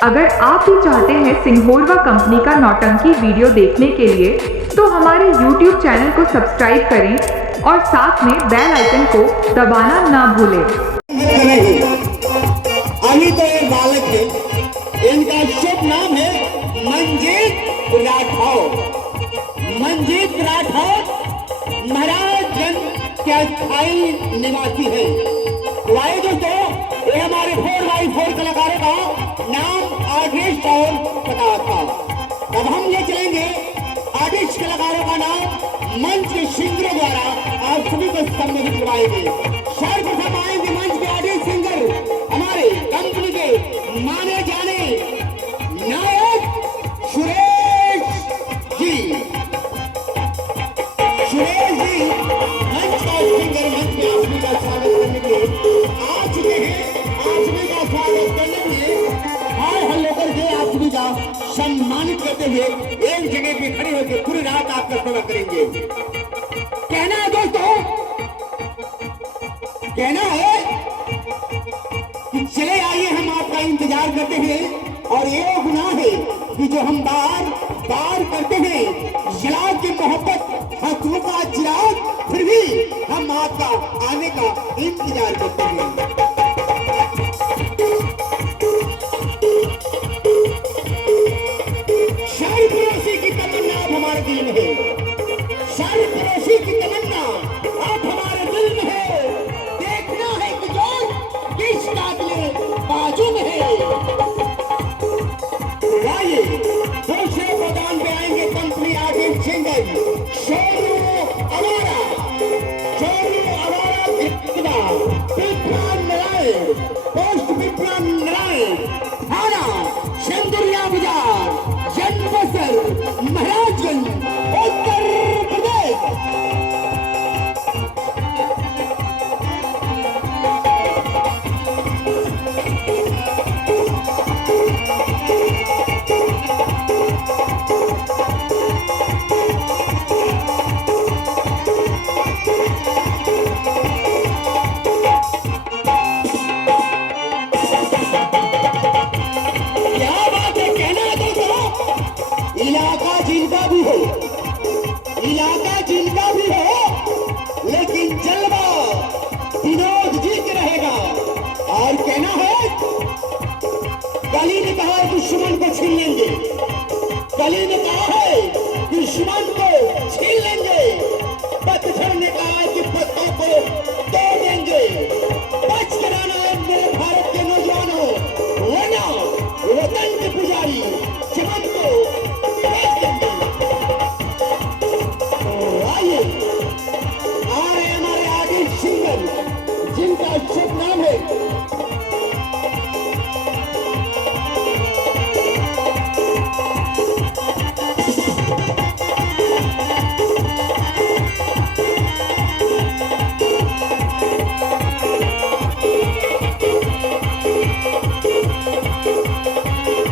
अगर आप भी चाहते हैं सिंघोरवा कंपनी का नौटंकी वीडियो देखने के लिए तो हमारे YouTube चैनल को सब्सक्राइब करें और साथ में बेल आइकन को दबाना ना भूलें। अभी तो एक बालक है, इनका शुभ नाम है मंजीत राठौर। मंजीत राठौर महाराजगंज के अस्थायी निवासी है। वाई दोस्तों, ये हमारे 4x4 कलाकारों का नाम आर्टिस्ट और पता था। अब हम ये चलेंगे आर्टिस्ट कलाकारों का नाम मंच के सिंगरों द्वारा आप सभी को सम्मानित करवाएंगे। सर्वप्रथम आएंगे मंच के आर्टिस्ट सिंगर हमारे कंपनी के माने जाने नायक सुरेश जी। सुरेश जी मंच का सिंगर मंच में आप सभी का स्वागत करने के लिए आ चुके हैं। आप सभी का स्वागत करने के लिए हाय हल्ले करके आप सभी का सम्मानित करते हुए एक जगह पे खड़े होकर पूरी रात आपका सेवा करेंगे। कहना है दोस्तों, कहना है कि चले आइए, हम आपका इंतजार करते हैं। और ये गुनाह है कि जो हम बार बार करते हैं, जला की मोहब्बत हकों का चिराग, फिर भी हम आपका आने का इंतजार करते हैं। पड़ोसी की तमन्ना आप हमारे दिल में है। पड़ोसी की तमन्ना आप हमारे दिल में है। देखना है कि जोर किस काबिले बाजू में है। आइए दूसरे मैदान पे आएंगे कंपनी आर्टिस्ट सिंगर शोरू अवारा। शोरू अवारा विप्रान नारायण, पोस्ट विप्रान नारायण, थाना चंदुरिया बाजार, जनपद महाराजगंज, उत्तर प्रदेश। इलाका जिनका भी हो, लेकिन जलवा विनोद जी के रहेगा। और कहना है, कली ने कहा है दुश्मन को छीन लेंगे। कली ने कहा है दुश्मन को छीन लेंगे। पतझड़ ने कहा है कि पत्तों को तोड़ देंगे। बच कर आना है मेरे भारत के नौजवानों, वरना वतन के पुजारी चमन को देख देंगे। आइए आ रहे हमारे आर्टिस्ट सिंगर जिनका शुभ नाम है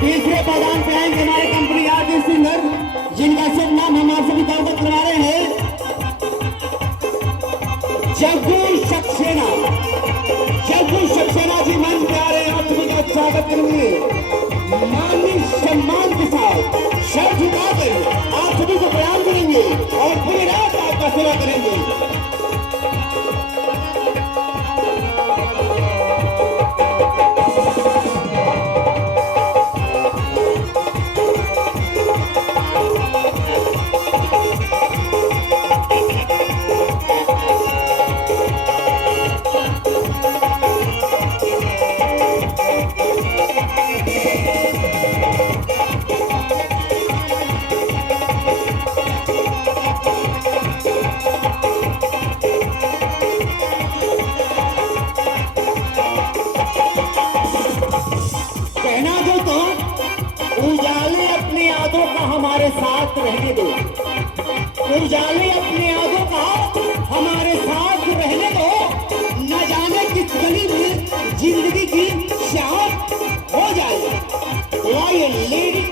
तीसरे मैदान पे आएंगे हमारे कंपनी आर्टिस्ट सिंगर जिनका शुभ नाम हम आप सभी को अवगत करवा रहे हैं जग्गू सक्सेना। जग्गू सक्सेना जी मंच पे आ रहे हैं, आप सभी का स्वागत करेंगे। माननीय सम्मान के साथ सर झुकाकर आप सभी को प्रणाम करेंगे और पूरी रात आपका सेवा करेंगे। कहना दो तो उजाले अपनी यादों का हमारे साथ रहने दो। उजाले अपनी यादों का हमारे साथ रहने दो। न जाने किस गली में जिंदगी की शाम हो जाए। ये लेडी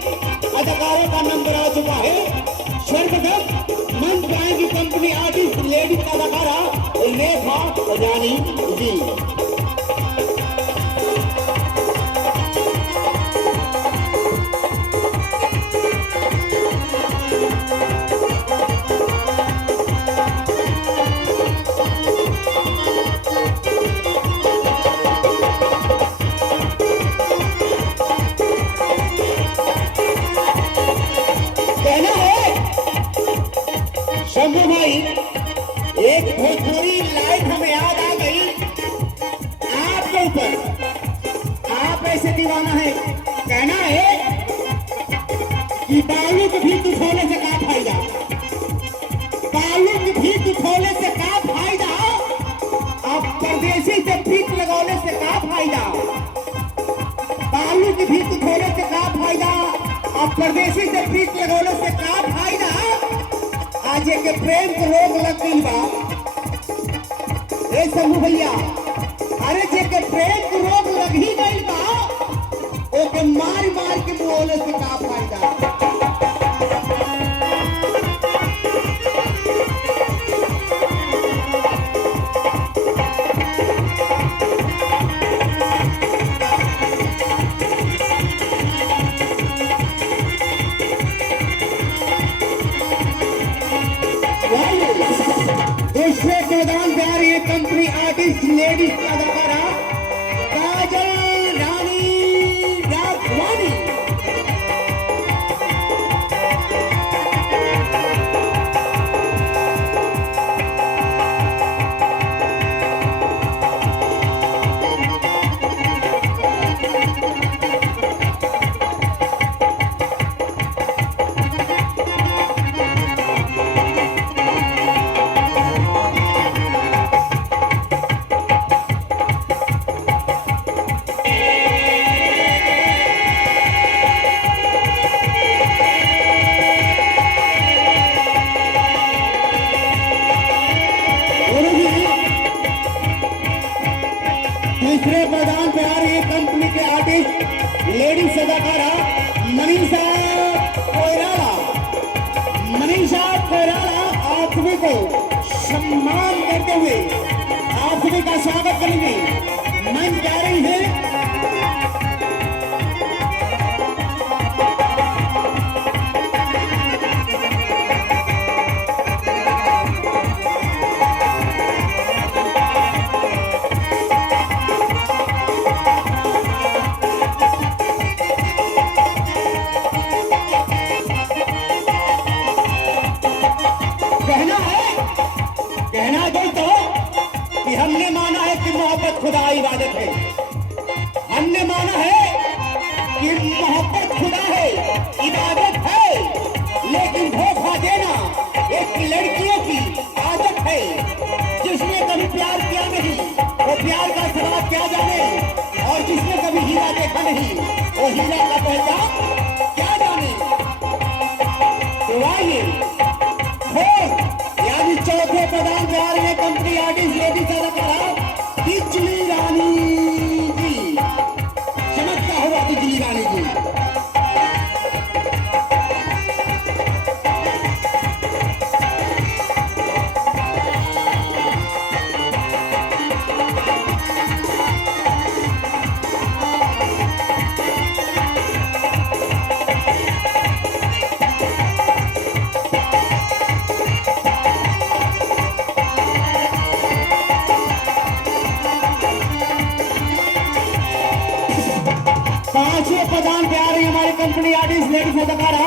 अदाकारों का नंबर आ चुका है। सर्वप्रथम मंच पे आएंगी कंपनी आर्टिस्ट लेडी अदाकारा रेखा रानी जी। शंभू भाई, एक भोजपुरी लाइट हमें याद आ गई आपके ऊपर। आप ऐसे दीवाना है, कहना है कि बालू की भीख उठोले से क्या फायदा, बालू की भीख उठोले से क्या फायदा, अब परदेसी से भीख लगौले से क्या फायदा, बालू की भीख उठोले से क्या फायदा, अब परदेसी से भीख लगौले से क्या फायदा। आज के प्रेम को रोग लग गई बा, ए शंभू भैया, अरे जे के प्रेम को रोग लग ही गई बा, ओके मार मार के बोले से का फायदा। दूसरे मैदान पे आ रही है कंपनी आर्टिस्ट लेडीज अदाकारा काजल रानी राघवानी। दूसरे मैदान पे आ रही है कंपनी के आर्टिस्ट लेडीज अदाकारा मनीषा कोइराला। मनीषा कोइराला आप सभी को सम्मान करते हुए आप सभी का स्वागत करेंगे। मंच जा रही है कि हमने माना है कि मोहब्बत खुदा इबादत है, हमने माना है कि मोहब्बत खुदा है, इबादत है, लेकिन धोखा देना एक लड़कियों की आदत है। जिसने कभी प्यार किया नहीं वो प्यार का स्वाद क्या जाने, और जिसने कभी हीरा देखा नहीं वो हीरा का पहचान क्या जाने। तो आइए यानी चौथे प्रधान पे आ रही है कंपनी आर्टिस्ट लेडीज अदाकारा बिजली रानी जी। चमकता हुआ बिजली रानी जी। पांचवें प्रधान पे आ रही हमारी कंपनी आर्टिस्ट लेडीज अदाकारा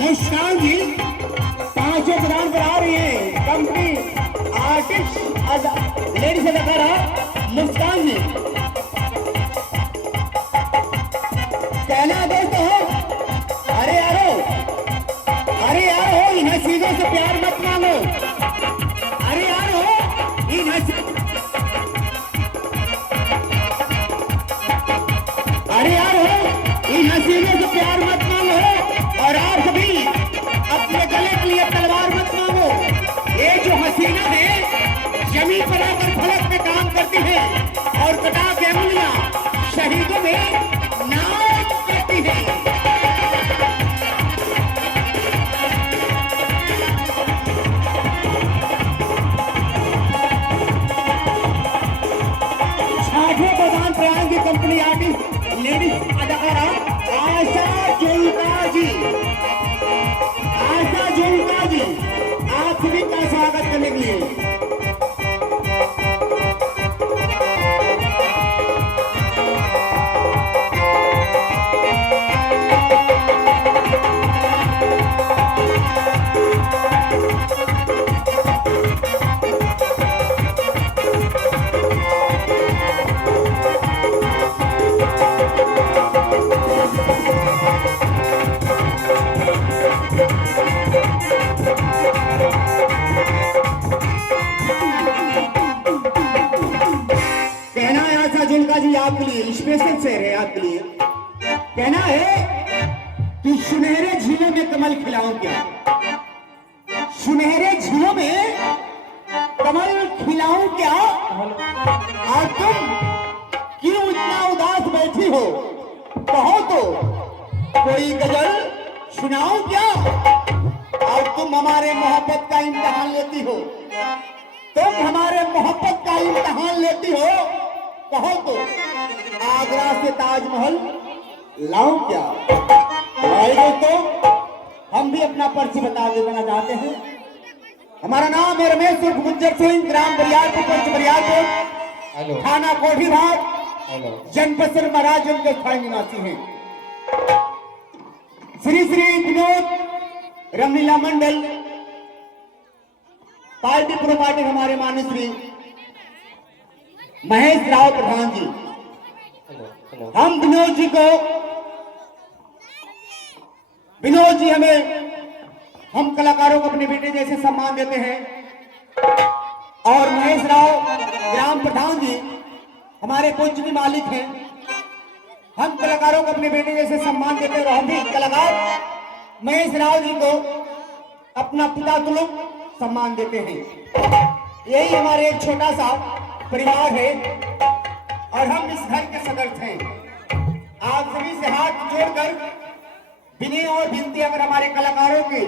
मुस्कान जी। पांचवें प्रधान पर आ रही है कंपनी आर्टिस्ट लेडीज अदाकारा मुस्कान जी। कहना दोस्तों, अरे यारो, अरे यारो, इन हसीनों से प्यार मत मांगो। अरे यारो, इन इन हसीनों से प्यार मत मांगो, और आप सभी अपने गले के लिए तलवार मत मांगो। ये जो हसीना है जमीन पर आकर फलक में काम करती है और कटा के उंगलियां शहीदों में नाम करती है। छठवें प्रधान प्रयाग की कंपनी आर्टिस्ट लेडीज अदाकारा आशा जुल्का जी। आशा जुल्का जी आप सभी का स्वागत करने के लिए कहना है कि सुनहरे झीलों में कमल खिलाऊं क्या, सुनहरे झीलों में कमल खिलाऊं क्या, और तुम क्यों इतना उदास बैठी हो, कहो तो कोई गजल सुनाओ क्या। और तुम हमारे मोहब्बत का इम्तिहान लेती हो, तुम हमारे मोहब्बत का इम्तिहान लेती हो, कहो तो आगरा से ताजमहल लाऊं क्या। भाई दोस्तों, हम भी अपना पर्ची बता देना चाहते हैं। हमारा नाम है रमेश उर्फ गुज्जर सिंह, ग्राम बरियारपुर, पोस्ट बरियारपुर, थाना कोठीभाट, जनपद महाराजगंज के स्थायी निवासी हैं। श्री श्री विनोद रामलीला मंडल पार्टी प्रोपार्टी हमारे माननीय श्री महेश राव प्रधान जी, हम विनोद जी हमें, हम कलाकारों को अपने बेटे जैसे सम्मान देते हैं, और महेश राव ग्राम प्रधान जी हमारे पूज्य के मालिक हैं। हम कलाकारों को अपने बेटे जैसे सम्मान देते हैं, और हम भी कलाकार महेश राव जी को अपना पिता तुल्य सम्मान देते हैं। यही हमारे एक छोटा सा परिवार है, और हम इस घर के सदस्य हैं। आप सभी से हाथ जोड़कर विनय और विनती, अगर हमारे कलाकारों के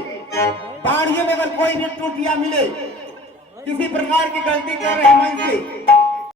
बाणियों में अगर कोई भी त्रुटियां मिले, किसी प्रकार की गलती कर रहे मंच से,